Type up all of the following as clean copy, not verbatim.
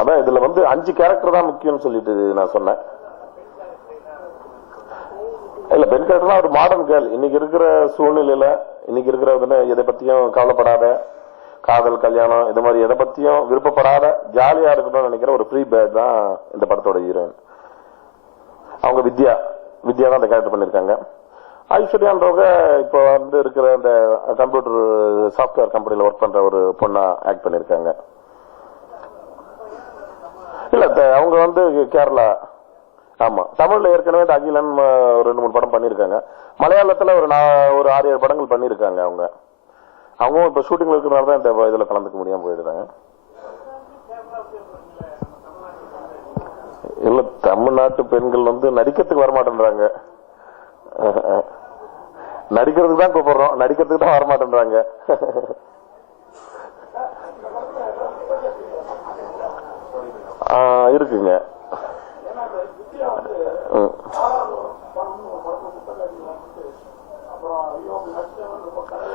அதான் இதுல வந்து 5 கேரக்டர் தான் முக்கியம்னு சொல்லிட்டு நான் சொன்னேன். இல்ல, பெண் கேரக்டர்னா ஒரு மாடர்ன் கேர்ள். இன்னைக்கு இருக்கிற சூழ்நிலையில, இன்னைக்கு இருக்கிற எதை பத்தியும் கவலைப்படாத, காதல் கல்யாணம் இது மாதிரி எதை பத்தியும் விருப்பப்படாத ஜாலியா இருக்கணும்னு நினைக்கிற ஒரு ஃப்ரீ பேர்ட் தான் இந்த படத்தோட ஹீரோயின். அவங்க வித்யா தான் அந்த கேரக்டர் பண்ணிருக்காங்க. ஐஸ்வர்யான்றவங்க இப்ப வந்து இருக்கிற இந்த கம்ப்யூட்டர் சாப்ட்வேர் கம்பெனில ஒர்க் பண்ற ஒரு பொண்ணா ஆக்ட் பண்ணிருக்காங்க. இல்ல, அவங்க வந்து கேரளா. ஆமா, தமிழ்ல ஏற்கனவே அகிலன் 2-3 படம் பண்ணிருக்காங்க. மலையாளத்துல ஒரு 6-7 படங்கள் பண்ணிருக்காங்க. அவங்க இப்ப ஷூட்டிங்ல இருக்கிறனால தான் இந்த இதுல கலந்துக்க முடியாம போயிடுறாங்க. இல்ல, தமிழ்நாட்டு பெண்கள் வந்து நடிக்கிறதுக்கு வரமாட்டேன்றாங்க. நடிக்கிறதுக்கு தான் கூப்பிடுறோம், நடிக்கிறதுக்கு தான் வரமாட்டேன்றாங்க. இருக்குங்க.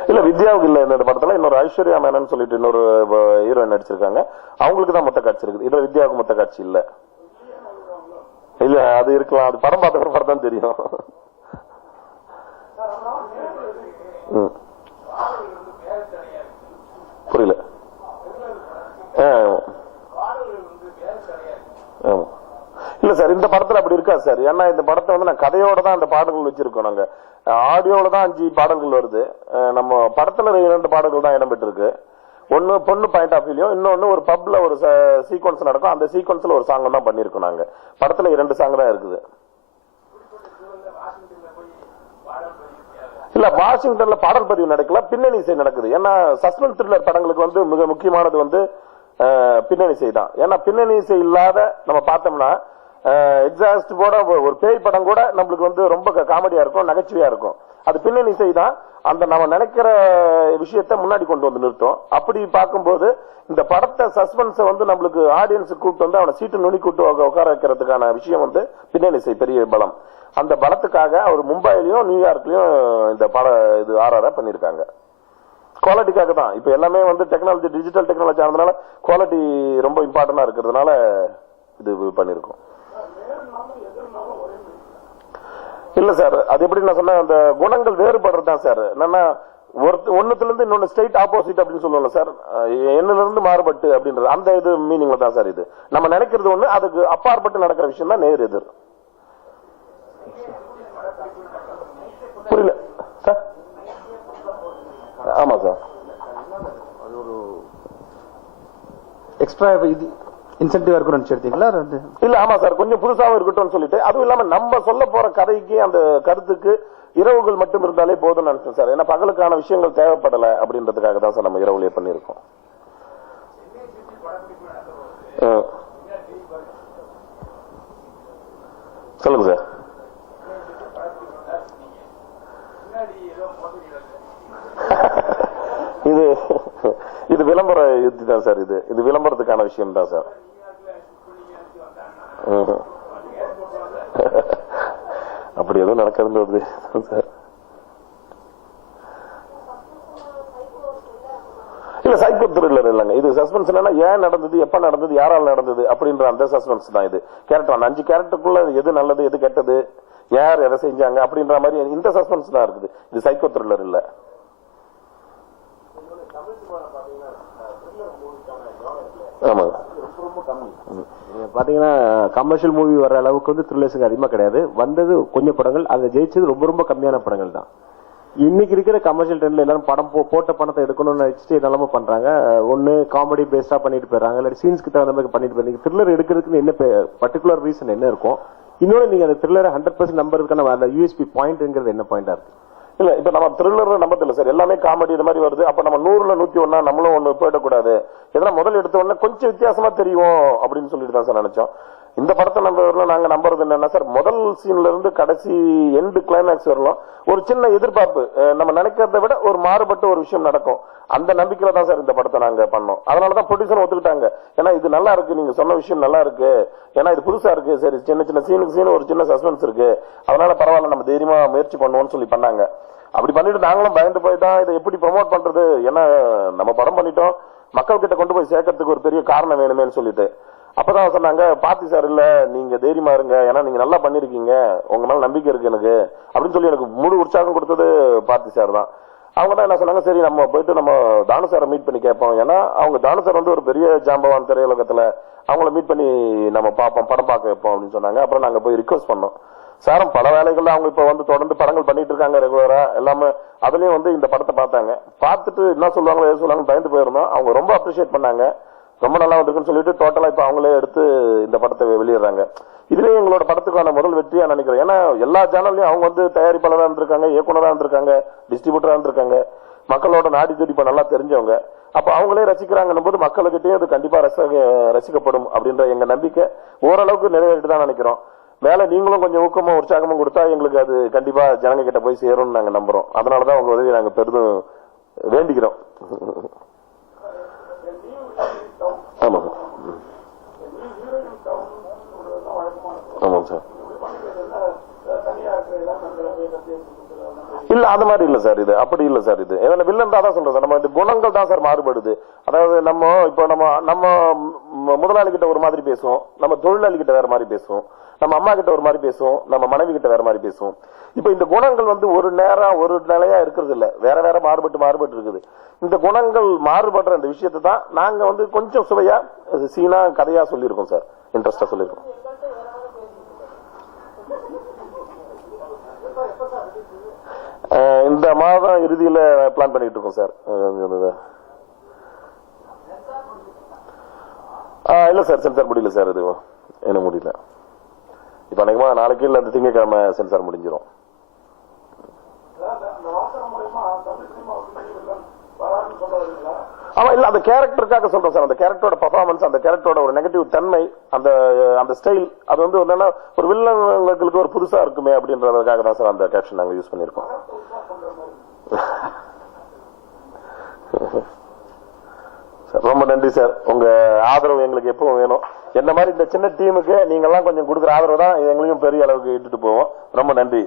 இல்ல, வித்யாவுக்கு இல்ல இந்த படத்துல. இன்னொரு ஐஸ்வர்யா மேனன் சொல்லிட்டு இன்னொரு ஹீரோயின் நடிச்சிருக்காங்க. அவங்களுக்கு தான் மொத்த காட்சி இருக்குது. இதுல வித்யாவுக்கு மொத்த காட்சி இல்ல. இல்ல, அது இருக்கலாம். அது படம் பார்த்த படம் தான் தெரியும். புரியல. இல்ல சார், இந்த படத்துல அப்படி இருக்கா சார். ஏன்னா இந்த படத்தை வந்து நான் கதையோட தான் அந்த பாடல்கள் வச்சிருக்கோம். நாங்க ஆடியோல தான் 5 பாடல்கள் வருது. நம்ம படத்துல 2 பாடல்கள் தான் இடம்பெற்று இருக்கு. ஒன்னு பொண்ணு பாயிண்ட் ஆஃப் வியூலயும், இன்னொன்னு ஒரு பப்ல ஒரு சீக்வன்ஸ் நடக்கும். அந்த சீக்வன்ஸ்ல ஒரு சாங் தான் பண்ணிருக்கோம். நாங்க படத்துல 2 சாங் தான் இருக்குது. இல்ல, வாஷிங்டன்ல பாடல் பதிவு நடக்கல, பின்னணி இசை நடக்குது. ஏன்னா சஸ்பென்ஸ் த்ரில்லர் படங்களுக்கு வந்து மிக முக்கியமானது வந்து பின்னணி இசை தான். ஏன்னா பின்னணி இசை இல்லாத நம்ம பார்த்தோம்னா எக்ஸாஸ்ட் போட ஒரு பேய் படம் கூட நம்மளுக்கு வந்து ரொம்ப காமெடியா இருக்கும், நகைச்சுவையா இருக்கும். அது பின்னணி இசை தான் அந்த நம்ம நினைக்கிற விஷயத்த முன்னாடி கொண்டு வந்து நிறுத்தும். அப்படி பார்க்கும்போது இந்த படத்தை சஸ்பென்ஸை வந்து நம்மளுக்கு ஆடியன்ஸுக்கு கூப்பிட்டு வந்து அவனை சீட்டு நுனி கூட்டு உட்கார வைக்கிறதுக்கான விஷயம் வந்து பின்னணி இசை பெரிய பலம். அந்த பலத்துக்காக அவர் மும்பையிலயும் நியூயார்க்லயும் இந்த இது RRR பண்ணிருக்காங்க. குவாலிட்டிக்காக தான். இப்ப எல்லாமே வந்து டெக்னாலஜி, டிஜிட்டல் டெக்னாலஜி ஆனதுனால குவாலிட்டி ரொம்ப இம்பார்ட்டன்டா இருக்கிறதுனால இது பண்ணிருக்கோம். இல்ல சார், அது எப்படி நான் சொன்ன அந்த குணங்கள் வேறுபடுறது தான் சார். என்னன்னா ஒன்னுத்துல இருந்து இன்னொன்னு ஸ்ட்ரைட் ஆப்போசிட் அப்படின்னு சொல்லுவோம்ல சார், என்னல இருந்து மாறுபட்டு அப்படின்றது அந்த இது மீனிங்ல தான் சார். இது நம்ம நினைக்கிறது ஒண்ணு, அதுக்கு அப்பாற்பட்டு நடக்கிற விஷயம் தான் நேர் எதிர். புரியல சார். ஆமா சார், அது ஒரு எக்ஸ்ட்ரா இது இன்சென்டிவ் இருக்குன்னு நினைச்சிருக்கீங்களா? இல்ல, ஆமா சார், கொஞ்சம் புதுசாவும் இருக்கட்டும் சொல்லிட்டு, அதுவும் இல்லாம நம்ம சொல்ல போற கதைக்கு அந்த கருத்துக்கு இரவுகள் மட்டும் இருந்தாலே போதும்னு நினைச்சேன் சார். ஏன்னா பகலுக்கான விஷயங்கள் தேவைப்படல அப்படின்றதுக்காக தான் சார் நம்ம இரவுலயே பண்ணிருக்கோம். சொல்லுங்க சார். இது விளம்பர யுத்தி தான் சார். இது விளம்பரத்துக்கான விஷயம் தான் சார். அப்படி எதுவும் நடக்கிறது சார். இல்ல, சைக்கோ த்ரில்லர் இல்லைங்க. இது சஸ்பென்ஸ். என்னன்னா ஏன் நடந்தது, எப்ப நடந்தது, யாரால் நடந்தது அப்படின்ற அந்த சஸ்பென்ஸ் தான் இது. கேரக்டர் அந்த 5 கேரக்டருக்குள்ள எது நல்லது, எது கெட்டது, யார் எதை செஞ்சாங்க அப்படின்ற மாதிரி இந்த சஸ்பென்ஸ் தான் இருக்குது. இது சைக்கோ த்ரில்லர் இல்ல. பாத்தீங்கன்னா கமர்ஷியல் மூவி வர அளவுக்கு வந்து த்ரில்லர்ஸுக்கு அதிகமா கிடையாது. வந்தது கொஞ்சம் படங்கள், அதை ஜெயிச்சது ரொம்ப ரொம்ப கம்மியான படங்கள் தான். இன்னைக்கு இருக்கிற கமர்ஷியல் ட்ரெண்ட்ல எல்லாரும் படம் போட்ட பணத்தை எடுக்கணும்னு நினைச்சிட்டு நிலம பண்றாங்க. ஒன்னு காமெடி பேஸ்டா பண்ணிட்டு போயிடறாங்க, இல்ல சீன்ஸ்க்கு தகுந்த மாதிரி பண்ணிட்டு போயிருங்க. த்ரில்லர் எடுக்கிறதுக்கு என்ன பர்டிகுலர் ரீசன் என்ன இருக்கும்? இன்னொன்னு, நீங்க அந்த த்ரில்லரை 100% நம்பருக்கான அந்த யூஎஸ்பி பாயிண்ட்ங்கிறது என்ன பாயிண்டா இருக்கு? இல்ல, இப்ப நம்ம த்ரில்லர் நம்பதில்ல சார். எல்லாமே காமெடி இது மாதிரி வருது. அப்ப நம்ம 100ல 101 நம்மளும் ஒண்ணு போயிடக்கூடாது. இதெல்லாம் முதல் எடுத்த உடனே கொஞ்சம் வித்தியாசமா தெரியும் அப்படின்னு சொல்லிட்டு தான் சார் நினைச்சோம். இந்த படத்தை நாங்க நம்புறது என்னன்னா சார், முதல் சீன்ல இருந்து கடைசி எண்டு கிளைமேக்ஸ் வரலாம் ஒரு சின்ன எதிர்பார்ப்பு. நம்ம நினைக்கிறத விட ஒரு மாறுபட்ட ஒரு விஷயம் நடக்கும். அந்த நம்பிக்கையில தான் சார் இந்த படத்தை நாங்க பண்ணோம். அதனாலதான் ப்ரொடியூசர் ஒத்துக்கிட்டாங்க. ஏன்னா இது நல்லா இருக்கு, நீங்க சொன்ன விஷயம் நல்லா இருக்கு, ஏன்னா இது புதுசா இருக்கு, சரி சின்ன சின்ன சீனுக்கு ஒரு சின்ன சஸ்பென்ஸ் இருக்கு, அதனால பரவாயில்ல நம்ம தைரியமா முயற்சி பண்ணுவோம்னு சொல்லி பண்ணாங்க. அப்படி பண்ணிட்டு நாங்களும் பயந்து போய் தான் இதை எப்படி ப்ரமோட் பண்றது, ஏன்னா நம்ம படம் பண்ணிட்டோம், மக்கள் கிட்ட கொண்டு போய் சேர்க்கறதுக்கு ஒரு பெரிய காரணம் வேணுமேன்னு சொல்லிட்டு அப்பதான் சொன்னாங்க பாத்தி சார் இல்ல நீங்க தைரியமா இருங்க, ஏன்னா நீங்க நல்லா பண்ணிருக்கீங்க, உங்க மேல நம்பிக்கை இருக்கு எனக்கு அப்படின்னு சொல்லி எனக்கு முழு உற்சாகம் கொடுத்தது பாத்தி சார் தான். அவங்க தான் என்ன சொன்னாங்க, சரி நம்ம போயிட்டு நம்ம தானு சாரை மீட் பண்ணி கேட்போம், ஏன்னா அவங்க தானு சார் வந்து ஒரு பெரிய ஜாம்பவான் திரையுலகத்துல, அவங்கள மீட் பண்ணி நம்ம பார்ப்போம், படம் பார்க்க வைப்போம் அப்படின்னு சொன்னாங்க. அப்புறம் நாங்க போய் ரிக்வஸ்ட் பண்ணோம். சாரும் பல வேலைகள்ல அவங்க இப்ப வந்து தொடர்ந்து படங்கள் பண்ணிட்டு இருக்காங்க ரெகுலரா எல்லாமே. அதுலயும் வந்து இந்த படத்தை பார்த்தாங்க, பார்த்துட்டு என்ன சொல்லுவாங்களோ எது சொல்லுவாங்க பயந்து போயிருந்தோம். அவங்க ரொம்ப அப்ரிஷியேட் பண்ணாங்க, ரொம்ப நல்லா வந்திருக்குன்னு சொல்லிட்டு டோட்டலா இப்ப அவங்களே எடுத்து இந்த படத்தை வெளியிடுறாங்க. இதுலயும் எங்களோட படத்துக்கான முதல் வெற்றியா நினைக்கிறேன். ஏன்னா எல்லா சேனல்லையும் அவங்க வந்து தயாரிப்பாளராக இருந்திருக்காங்க, இயக்குனராக இருந்திருக்காங்க, டிஸ்ட்ரிபியூட்டரா இருந்திருக்காங்க, மக்களோட நாடி துடிப்ப நல்லா தெரிஞ்சவங்க. அப்ப அவங்களே ரசிக்கிறாங்கன்னும் போது மக்களுக்கிட்டே அது கண்டிப்பா ரசிக்கப்படும் அப்படின்ற எங்க நம்பிக்கை ஓரளவுக்கு நிறைவேறிட்டு தான் நினைக்கிறோம். மேல நீங்களும் கொஞ்சம் ஊக்கமும் உற்சாகமும் கொடுத்தா எங்களுக்கு அது கண்டிப்பா ஜனங்க கிட்ட போய் சேரும்னு நாங்க நம்புறோம். அதனாலதான் உங்க உதவி நாங்க பெரிதும் வேண்டிக்கிறோம். ஆமா சார். ஆமாம் சார். இல்ல அது மாதிரி இல்ல சார், இது அப்படி இல்ல சார். இது வில்லன் தான் சொல்றேன் சார், நம்ம குணங்கள் தான் சார் மாறுபடுது. அதாவது நம்ம இப்ப நம்ம முதலாளி கிட்ட ஒரு மாதிரி பேசுவோம், நம்ம தொழிலாளி கிட்ட வேற மாதிரி பேசுவோம், நம்ம அம்மா கிட்ட ஒரு மாதிரி பேசுவோம், நம்ம மனைவி கிட்ட வேற மாதிரி பேசுவோம். இப்ப இந்த குணங்கள் வந்து ஒரு நேரம் ஒரு நிலையா இருக்கிறது இல்ல, வேற வேற மாறுபட்டு இருக்குது. இந்த குணங்கள் மாறுபடுற இந்த விஷயத்தை தான் நாங்க வந்து கொஞ்சம் சுவையா சீனா கதையா சொல்லியிருக்கோம் சார், இன்ட்ரெஸ்டா சொல்லியிருக்கோம். இந்த மாதம் இறுதியில பிளான் பண்ணிட்டு இருக்கோம் சார். இல்ல சார், சென்சார் முடியல சார், இது என்ன முடியல. இப்ப அன்னைக்குமா நாளைக்கு இல்ல அந்த திங்கட்கிழமை சென்சார் முடிஞ்சிடும். ஆமா இல்ல அந்த கேரக்டருக்காக சொல்றோம் சார், அந்த கேரக்டரோட பெர்ஃபார்மன்ஸ், அந்த கேரக்டரோட ஒரு நெகட்டிவ் தன்மை, அந்த அந்த ஸ்டைல், அது வந்து என்னன்னா ஒரு வில்லங்களுக்கு ஒரு புதுசா இருக்குமே அப்படின்றதுக்காக தான் சார் அந்த கேப்ஷன் நாங்க யூஸ் பண்ணிருக்கோம். ரொம்ப நன்றி சார், உங்க ஆதரவு எங்களுக்கு எப்பவும் வேணும். என்ன மாதிரி இந்த சின்ன டீமுக்கு நீங்க எல்லாம் கொஞ்சம் கொடுக்குற ஆதரவு தான் எங்களையும் பெரிய அளவுக்கு இட்டுட்டு போவோம். ரொம்ப நன்றி.